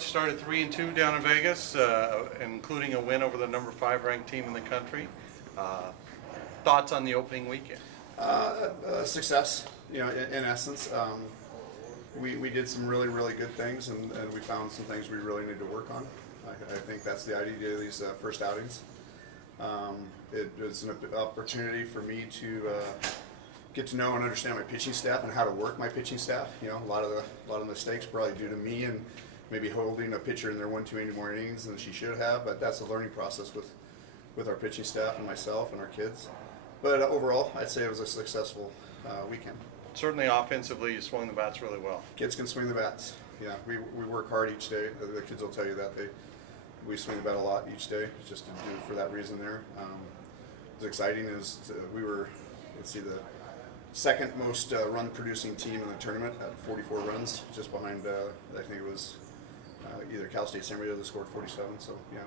Coach, started 3-2 down in Vegas, including a win over the number 5 ranked team in the country. Thoughts on the opening weekend? Success, in essence. We did some really, really good things, and we found some things we really need to work on. I think that's the idea of these first outings. It was an opportunity for me to get to know and understand my pitching staff and how to work my pitching staff. A lot of the mistakes probably due to me and maybe holding a pitcher in there 1 too many more innings than she should have. But that's a learning process with our pitching staff and myself and our kids. But overall, I'd say it was a successful weekend. Certainly offensively, you swung the bats really well. Kids can swing the bats. Yeah, we work hard each day. The kids will tell you that. We swing the bat a lot each day, just to do for that reason there. What's exciting is we were, the second most run-producing team in the tournament at 44 runs, just behind, I think it was either Cal State San Diego that scored 47. So, yeah,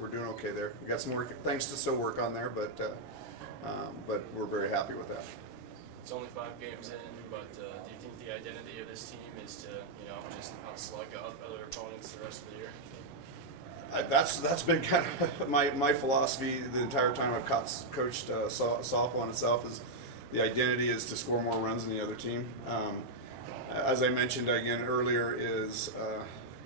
we're doing okay there. We got some things to still work on there, but we're very happy with that. It's only 5 games in, but do you think the identity of this team is to, just outslug other opponents the rest of the year? That's been kind of my philosophy the entire time I've coached softball in itself. Is the identity is to score more runs than the other team. As I mentioned again earlier, is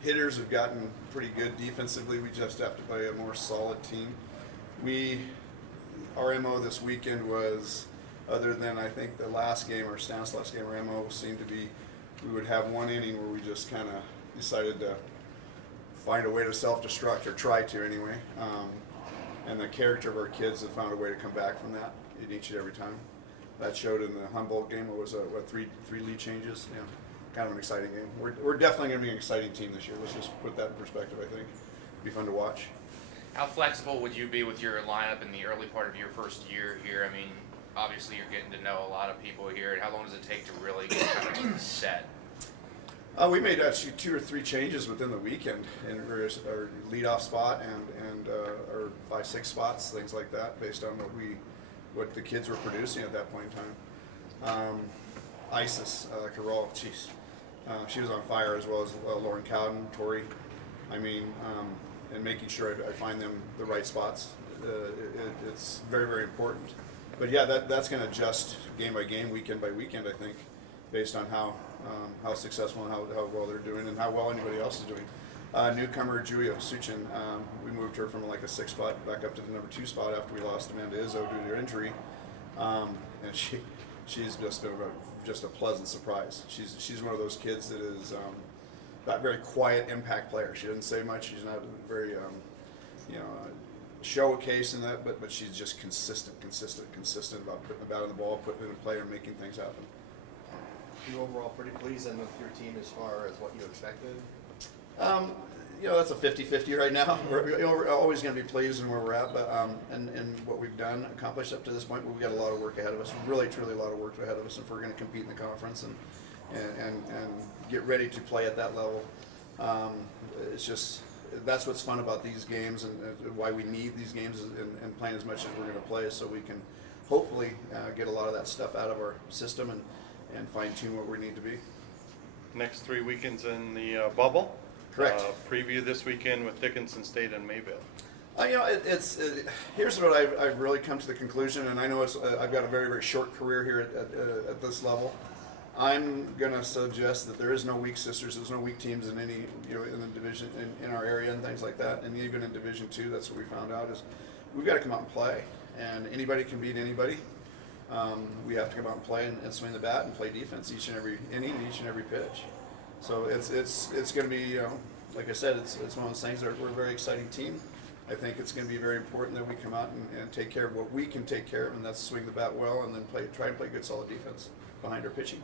hitters have gotten pretty good defensively. We just have to play a more solid team. Our MO this weekend was, other than I think the last game or Stan's last game, our MO seemed to be we would have 1 inning where we just kind of decided to find a way to self-destruct, or try to anyway. And the character of our kids have found a way to come back from that in each and every time. That showed in the Humboldt game. It was three lead changes. Yeah, kind of an exciting game. We're definitely going to be an exciting team this year. Let's just put that in perspective. I think it'll be fun to watch. How flexible would you be with your lineup in the early part of your first year here? I mean, obviously you're getting to know a lot of people here. And how long does it take to really get kind of set? We made actually 2 or 3 changes within the weekend in our leadoff spot and our 5-6 spots, things like that, based on what the kids were producing at that point in time. Isis Carroll, she was on fire, as well as Lauren Cowden, Tori. And making sure I find them the right spots. It's very, very important. But yeah, that's going to adjust game by game, weekend by weekend, I think, based on how successful and how well they're doing and how well anybody else is doing. Newcomer Julia Suchin, we moved her from like a 6 spot back up to the number 2 spot after we lost Amanda Izzo due to her injury, and she's just been just a pleasant surprise. She's one of those kids that is not very quiet impact player. She doesn't say much. She's not very showcase in that, but she's just consistent about putting the bat on the ball, putting it in play, and making things happen. You overall pretty pleased with your team as far as what you expected? That's a 50-50 right now. We're always going to be pleased in where we're at, but and what we've accomplished up to this point. But we've got a lot of work ahead of us. Really, truly, a lot of work ahead of us if we're going to compete in the conference and get ready to play at that level. It's just that's what's fun about these games and why we need these games and playing as much as we're going to play, so we can hopefully get a lot of that stuff out of our system and fine-tune what we need to be. Next 3 weekends in the bubble. Correct. Preview this weekend with Dickinson State and Mayville. Here's what I've really come to the conclusion, and I know I've got a very, very short career here at this level. I'm going to suggest that there is no weak sisters. There's no weak teams in any in the division in our area and things like that. And even in Division II, that's what we found out is we've got to come out and play, and anybody can beat anybody. We have to come out and play and swing the bat and play defense each and every inning, each and every pitch. So it's going to be, like I said, it's one of those things that we're a very exciting team. I think it's going to be very important that we come out and take care of what we can take care of, and that's swing the bat well and then try and play good solid defense behind our pitching.